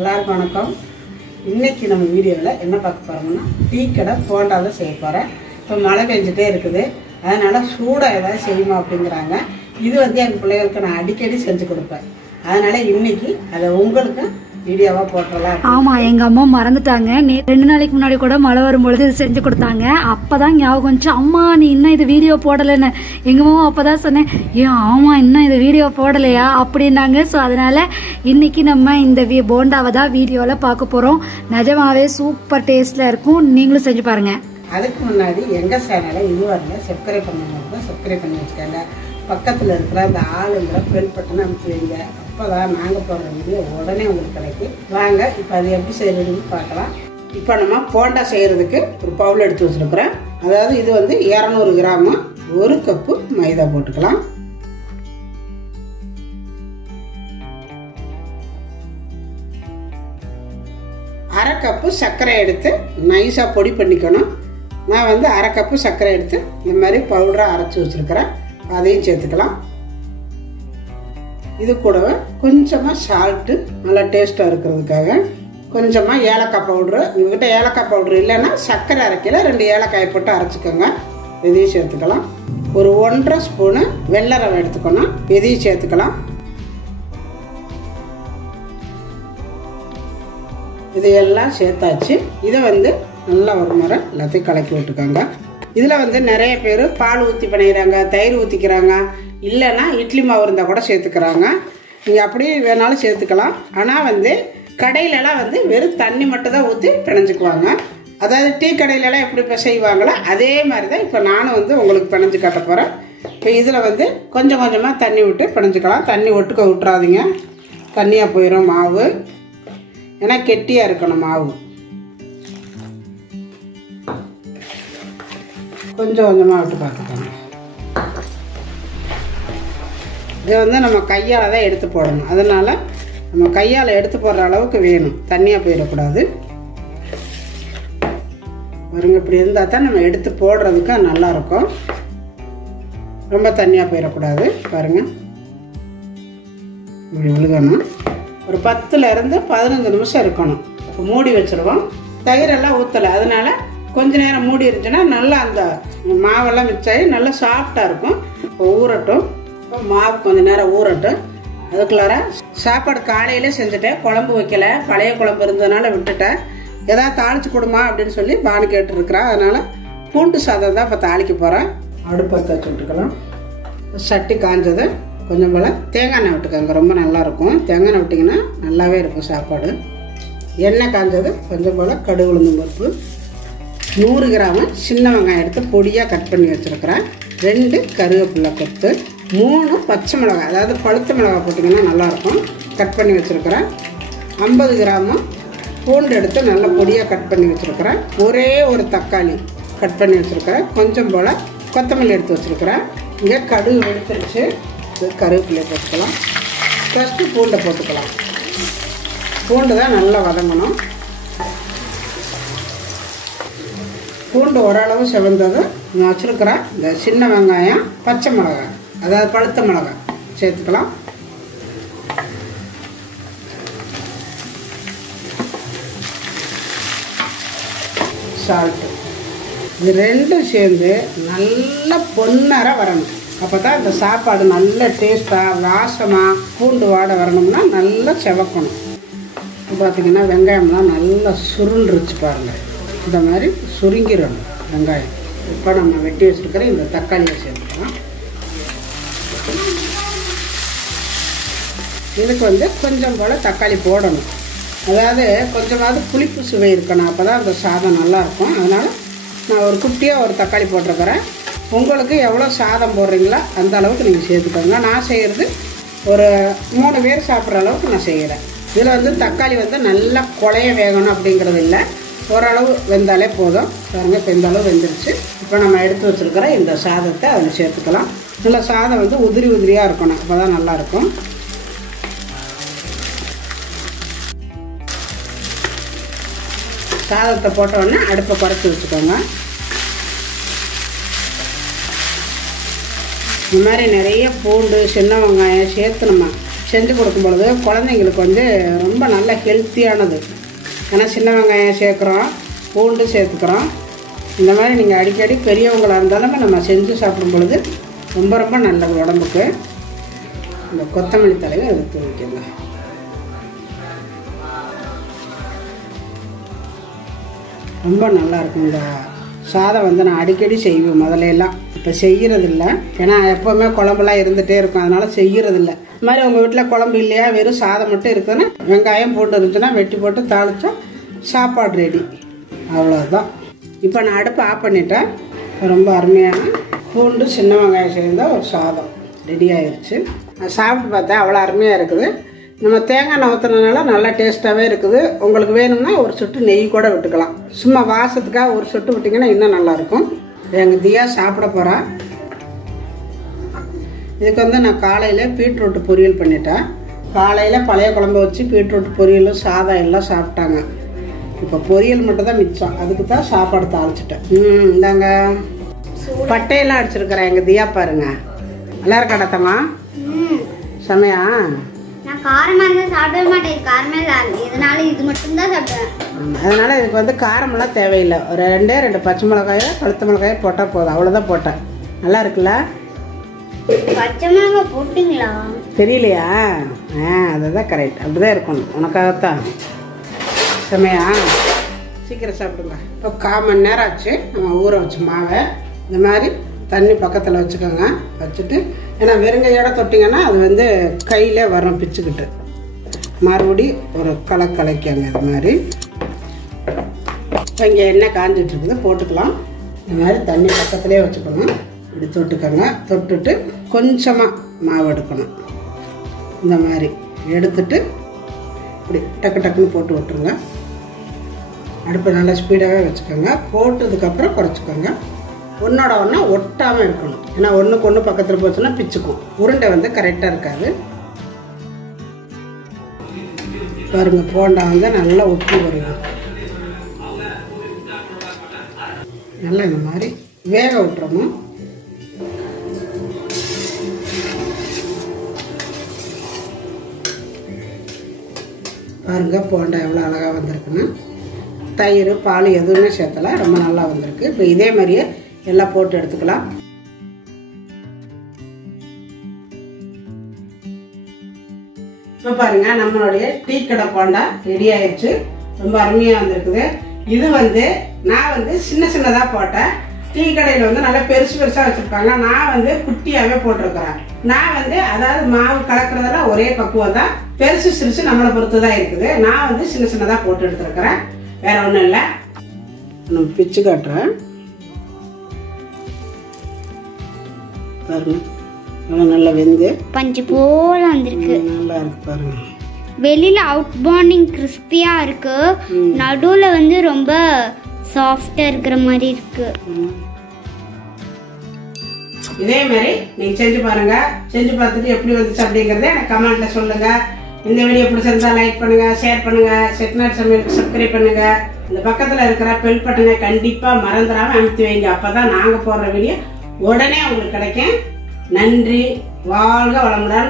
எல்லாருக்கும் வணக்கம். இன்னைக்கு நம்ம வீடியோவில் என்ன பார்க்க போகிறோம்னா டீ கடை போண்டாவில் செய்ய போகிறேன். இப்போ மழை பெஞ்சிட்டே இருக்குது, அதனால் சூடாக ஏதாவது செய்யுமா அப்படிங்கிறாங்க. இது எங்கள் பிள்ளைகளுக்கு நான் அடிக்கடி செஞ்சு கொடுப்பேன். அதனால் இன்னைக்கு அதை உங்களுக்கு வீடியோவாக போட்டுடலாம். ஆமாம், எங்கள் அம்மா மறந்துட்டாங்க. 2 நாளைக்கு முன்னாடி கூட மழை வரும்பொழுது இது செஞ்சு கொடுத்தாங்க. அப்போ தான் ஞாபகம் வந்துச்சு, அம்மா நீ இன்னும் இது வீடியோ போடலைன்னு. எங்கள் அம்மா அப்போ தான் சொன்னேன், ஏன் ஆமாம் இன்னும் இது வீடியோ போடலையா அப்படின்னாங்க. ஸோ அதனால் இன்னைக்கு நம்ம இந்த போண்டாவை தான் வீடியோவில் பார்க்க போகிறோம். நிஜமாவே சூப்பர் டேஸ்ட்டில் இருக்கும், நீங்களும் செஞ்சு பாருங்கள். அதுக்கு முன்னாடி எங்கள் சேனலை இதுவரையில் சப்ஸ்கிரைப் பண்ணி சப்ஸ்கிரைப் பண்ணி வச்சுக்கோங்க. பக்கத்தில் இருக்கிற அந்த ஆளுங்கிற பெல் பட்டனை அமுத்தி வைங்க. அப்போ தான் நாங்கள் போடுற வீடியோ உடனே உங்களுக்கு கிடைக்கும். வாங்க இப்போ அது எப்படி செய்கிறதுன்னு பார்க்கலாம். இப்போ நம்ம போண்டா செய்கிறதுக்கு ஒரு பவுல் எடுத்து வச்சுருக்குறோம். அதாவது இது 200 கிராமு, 1 கப்பு மைதா போட்டுக்கலாம். அரை கப்பு சர்க்கரை எடுத்து நைஸாக பொடி பண்ணிக்கணும். நான் 1/2 கப்பு சர்க்கரை எடுத்து இந்த மாதிரி பவுடராக அரைச்சி வச்சுருக்கிறேன். அதையும் சேர்த்துக்கலாம். இது கூடவே கொஞ்சமாக சால்ட்டு நல்லா டேஸ்ட்டாக இருக்கிறதுக்காக கொஞ்சமாக ஏலக்காய் பவுட்ரு. உங்கள்கிட்ட ஏலக்காய் பவுட்ரு இல்லைன்னா சர்க்கரை அரைக்கல 2 ஏலக்காய் போட்டு அரைச்சிக்கோங்க. இதையும் சேர்த்துக்கலாம். ஒரு 1.5 ஸ்பூனு வெள்ளை ரவை எடுத்துக்கணும், இதையும் சேர்த்துக்கலாம். இதையெல்லாம் சேர்த்தாச்சு. இதை நல்லா ஒரு முறை எல்லாத்தையும் கலக்கி விட்டுக்கோங்க. இதில் நிறைய பேர் பால் ஊற்றி பண்ணிக்கிறாங்க, தயிர் ஊற்றிக்கிறாங்க, இல்லைன்னா இட்லி மாவு இருந்தால் கூட சேர்த்துக்கிறாங்க. நீங்கள் அப்படி வேணாலும் சேர்த்துக்கலாம். ஆனால் கடையிலலாம் வெறும் தண்ணி மட்டும் தான் ஊற்றி பிணைஞ்சிக்குவாங்க. அதாவது டீ கடையிலலாம் எப்படி இப்போ செய்வாங்களோ அதே மாதிரி தான் இப்போ நானும் உங்களுக்கு பிணைஞ்சு காட்ட போகிறேன். இப்போ இதில் கொஞ்சம் கொஞ்சமாக தண்ணி விட்டு பிணைஞ்சிக்கலாம். தண்ணி ஒட்டுக்க விட்டுறாதீங்க, தண்ணியாக போயிடும் மாவு. ஏன்னா கெட்டியாக இருக்கணும் மாவு. கொஞ்சம் கொஞ்சமாக விட்டு பார்த்துக்கோங்க. இது நம்ம கையால் தான் எடுத்து போடணும். அதனால் நம்ம கையால் எடுத்து போடுற அளவுக்கு வேணும், தண்ணியாக போயிடக்கூடாது. பாருங்க, இப்படி இருந்தால் தான் நம்ம எடுத்து போடுறதுக்கு நல்லாயிருக்கும். ரொம்ப தண்ணியாக போயிடக்கூடாது. பாருங்கள், இப்படி விழுகணும். ஒரு 10லேருந்து 15 நிமிஷம் இருக்கணும். இப்போ மூடி வச்சுருவோம். தயிரெல்லாம் ஊற்றலை, அதனால் கொஞ்ச நேரம் மூடி இருந்துச்சுன்னா நல்லா அந்த மாவெல்லாம் மிக்ஸ் ஆகி நல்லா சாஃப்டாக இருக்கும். இப்போ ஊறட்டும். இப்போ மாவு கொஞ்சம் நேரம் ஊறட்டும். அதுக்குள்ளார சாப்பாடு காலையிலே செஞ்சுட்டேன், குழம்பு வைக்கல. பழைய குழம்பு இருந்ததுனால விட்டுட்டேன். ஏதாவது தாளிச்சு கொடுமா அப்படின்னு சொல்லி பானு கேட்டுருக்குறா. அதனால் பூண்டு சாதம் தான் இப்போ தாளிக்க போகிறேன். அடுப்பத்தை வச்சு விட்டுக்கலாம். சட்டி காஞ்சது கொஞ்சம் போல் தேங்காய் எண்ணெய் விட்டுக்கோங்க, ரொம்ப நல்லாயிருக்கும். தேங்காய் எண்ணெய் விட்டிங்கன்னா நல்லாவே இருக்கும் சாப்பாடு. எண்ணெய் காஞ்சது கொஞ்சம் போல் கடுகு உளுந்தம் பருப்பு, 100 கிராமு சின்ன வெங்காயம் எடுத்து பொடியாக கட் பண்ணி வச்சுருக்கிறேன், 2 கருவேப்பிலை கொத்து, 3 பச்சை மிளகாய், அதாவது பழுத்த மிளகாய் போட்டிங்கன்னா நல்லாயிருக்கும், கட் பண்ணி வச்சுருக்கிறேன். 50 கிராமு பூண்டு எடுத்து நல்லா பொடியாக கட் பண்ணி வச்சுருக்கிறேன். ஒரே ஒரு தக்காளி கட் பண்ணி வச்சுருக்கிறேன். கொஞ்சம் போல் கொத்தமல்லி எடுத்து வச்சுருக்கிறேன். இங்கே கடுகு வெடித்துருச்சு. கருவேப்பிலையை போட்டுக்கலாம். ஃபஸ்ட்டு பூண்டை போட்டுக்கலாம். பூண்டு தான் நல்லா வதங்கணும். பூண்டு ஓரளவு செவந்தது நான் வச்சுருக்கிறேன். இந்த சின்ன வெங்காயம், பச்சை மிளகாய், அதாவது பழுத்த மிளகாய் சேர்த்துக்கலாம். சால்ட்டு, இது ரெண்டும் சேர்ந்து நல்லா பொன்னரை வரணும். அப்போ தான் இந்த சாப்பாடு நல்ல டேஸ்ட்டாக வாசமாக பூண்டு வாடை வரணும்னா நல்லா செவக்கணும். பார்த்திங்கன்னா வெங்காயம்லாம் நல்லா சுருண்டுருச்சு பாருங்கள். இந்த மாதிரி சுருங்கிடணும் வெங்காயம். இப்போ நம்ம வெட்டி வச்சுருக்கிற இந்த தக்காளியை சேர்த்துக்கலாம். இதுக்கு கொஞ்சம் போல் தக்காளி போடணும். அதாவது கொஞ்சமாவது புளிப்பு சுவை இருக்கணும், அப்போ தான் அந்த சாதம் நல்லாயிருக்கும். அதனால் நான் ஒரு குட்டியாக ஒரு தக்காளி போட்டிருக்கிறேன். உங்களுக்கு எவ்வளோ சாதம் போடுறீங்களோ அந்த அளவுக்கு நீங்கள் சேர்த்துக்கோங்க. நான் செய்கிறது ஒரு 3 பேர் சாப்பிட்ற அளவுக்கு நான் செய்கிறேன். இதில் தக்காளி நல்லா குழைய வேகணும் அப்படிங்கிறது இல்லை, ஓரளவு வெந்தாலே போதும். பாருங்க, இப்போ இந்த அளவு வெந்துருச்சு. இப்போ நம்ம எடுத்து வச்சுருக்கிற இந்த சாதத்தை அதில் சேர்த்துக்கலாம். நல்லா சாதம் உதிரி உதிரியாக இருக்கணும், அப்போ தான் நல்லாயிருக்கும். சாதத்தை போட்டோடனே அடுப்பை குறைச்சி வச்சுக்கோங்க. இந்த மாதிரி நிறைய பூண்டு சின்ன வெங்காயம் சேர்த்து நம்ம செஞ்சு கொடுக்கும் பொழுது குழந்தைங்களுக்கு வந்து ரொம்ப நல்ல ஹெல்த்தியானது. ஏன்னா சின்ன வெங்காயம் சேர்க்குறோம், பூண்டு சேர்த்துக்கிறோம். இந்த மாதிரி நீங்கள் அடிக்கடி பெரியவங்களாக இருந்தாலும் நம்ம செஞ்சு சாப்பிடும் பொழுது ரொம்ப ரொம்ப நல்லது உடம்புக்கு. இந்த கொத்தமல்லி தலையை எடுத்து வைக்கங்க. ரொம்ப நல்லாயிருக்கும். இந்த சாதம் வந்து நான் அடிக்கடி செய்வேன் முதலையெல்லாம், இப்போ செய்கிறதில்ல. ஏன்னா எப்போவுமே குழம்புலாம் இருந்துகிட்டே இருக்கும், அதனால் செய்கிறதில்ல. இது மாதிரி உங்கள் வீட்டில் குழம்பு இல்லையா, வெறும் சாதம் மட்டும் இருக்குதுன்னா வெங்காயம் பூண்டு இருந்துச்சுன்னா வெட்டி போட்டு தாளித்தா சாப்பாடு ரெடி. அவ்வளோதான். இப்போ நான் அடுப்பு ஆஃப் பண்ணிட்டேன். ரொம்ப அருமையான பூண்டு சின்ன வெங்காயம் சேர்ந்த ஒரு சாதம் ரெடி ஆயிடுச்சு. நான் சாப்பிட்டு பார்த்தேன், அவ்வளோ அருமையாக இருக்குது. நம்ம தேங்காய் எண்ணெய் ஊற்றுனதுனால நல்லா டேஸ்ட்டாகவே இருக்குது. உங்களுக்கு வேணும்னா ஒரு சொட்டு நெய் கூட விட்டுக்கலாம். சும்மா வாசத்துக்காக ஒரு சொட்டு விட்டிங்கன்னா இன்னும் நல்லாயிருக்கும். எங்கள் தியா சாப்பிட போகிறா. இதுக்கு வந்து நான் காலையில் பீட்ரூட்டு பொரியல் பண்ணிட்டேன். காலையில் பழைய குழம்பு வச்சு பீட்ரூட் பொரியலும் சாதம் எல்லாம் சாப்பிட்டாங்க. இப்போ பொரியல் மட்டும் தான் மிச்சம், அதுக்கு தான் சாப்பாடு தாளிச்சிட்டேன். இந்தாங்க பட்டையெல்லாம் அடிச்சிருக்கிறேன் எங்கள் தியா பாருங்க. நல்லா இருக்கா தம்மா? செமையா? நான் காரமாக இருந்தால் சாப்பிட மாட்டேன், காரமே இல்லை, இதனால இது மட்டும்தான் சாப்பிடுவேன். அதனால் இதுக்கு வந்து காரமெல்லாம் தேவையில்லை. ஒரு 2 பச்சை மிளகாயோ கழுத்து மிளகாயோ போட்டால் போதும். அவ்வளோதான் போட்டேன். நல்லா இருக்குல்ல? பச்சை மிளகாய் போட்டிங்களா? தெரியலையா? அதுதான் கரெக்ட், அப்படிதான் இருக்கணும். உனக்காகத்தான். செமையா? சீக்கிரம் சாப்பிடுங்க. இப்போ 1/4 மணி நேரம் ஆச்சு நம்ம ஊற வச்சு மாவை. இந்த மாதிரி தண்ணி பக்கத்தில் வச்சுக்கோங்க. வச்சுட்டு ஏன்னா வெறுங்கையோட தொட்டிங்கன்னா அது வந்து கையிலே வரும் பிச்சுக்கிட்டு. மறுபடி ஒரு கலக்கலைக்கங்க. இது மாதிரி இப்போ இங்கே எண்ணெய் காஞ்சிட்டு இருக்குது, போட்டுக்கலாம். இந்த மாதிரி தண்ணி பக்கத்துலேயே வச்சுக்கணும். இப்படி தொட்டுக்கோங்க. தொட்டுட்டு கொஞ்சமாக மாவு எடுக்கணும். இந்த மாதிரி எடுத்துட்டு இப்படி டக்கு டக்குன்னு போட்டு விட்டுருங்க. அடுப்பை நல்லா ஸ்பீடாகவே வச்சுக்கோங்க. போட்டதுக்கப்புறம் குறைச்சிக்கோங்க. ஒன்றோட ஒன்றா ஒட்டாமல் இருக்கணும். ஏன்னா ஒன்றுக்கு ஒன்று பக்கத்தில் போச்சுன்னா பிச்சுக்கும். உருண்டை வந்து கரெக்டாக இருக்காது. பாருங்க, போண்டா வந்து நல்லா ஒட்டி வருது. நல்லா இந்த மாதிரி வேக விட்டுறணும். பாருங்க போண்டா எவ்வளோ அழகாக வந்திருக்குன்னு. தயிர் பால் எதுவுமே சேர்த்தலை, ரொம்ப நல்லா வந்திருக்கு. இப்போ இதே மாதிரியே எல்லாம் போட்டு எடுத்துக்கலாம். இப்போ பாருங்க நம்மளுடைய டீ கடை போண்டா ரெடி ஆயிடுச்சு. ரொம்ப அருமையாக வந்திருக்குது. இது வந்து நான் வந்து சின்னதாக போட்டேன். டீ கடையில் வந்து நல்லா பெருசாக வச்சுருப்பாங்க. நான் வந்து குட்டியாகவே போட்டிருக்கிறேன். நான் வந்து அதாவது மாவு கலக்கிறதெல்லாம் ஒரே பக்குவம் தான். பெருசு சிறுசு நம்மளை பொறுத்து தான் இருக்குது. நான் வந்து சின்னதாக போட்டு எடுத்துருக்கிறேன், வேற ஒன்றும் இல்லை. நான் பிச்சு காட்டுறேன் பாருங்க. நல்லா வெந்து பஞ்சு போல வந்திருக்கு. நல்லா இருக்கு பாருங்க. வெளியில அவுட் பாண்டிங் கிறிஸ்பியா இருக்கு, நடுவுல வந்து ரொம்ப சாஃப்டா இருக்கிற மாதிரி இருக்கு. இதே மாதிரி நீங்க செஞ்சு பாருங்க. செஞ்சு பார்த்துட்டு எப்படி வந்துச்சு அப்படிங்கறத எனக்கு கமெண்ட்ல சொல்லுங்க. இந்த வீடியோ பிடிச்சிருந்தா லைக் பண்ணுங்க, ஷேர் பண்ணுங்க, செட்டிநாடு சமையலுக்கு சப்ஸ்கிரைப் பண்ணுங்க. இந்த பக்கத்துல இருக்கிற பெல் பட்டனை கண்டிப்பா மறந்துடாம அமுத்தி வைங்க. அப்பதான் நாங்க போடுற வீடியோ உடனே உங்களுக்கு கிடைக்கும். நன்றி. வாழ்க வளமுடன்.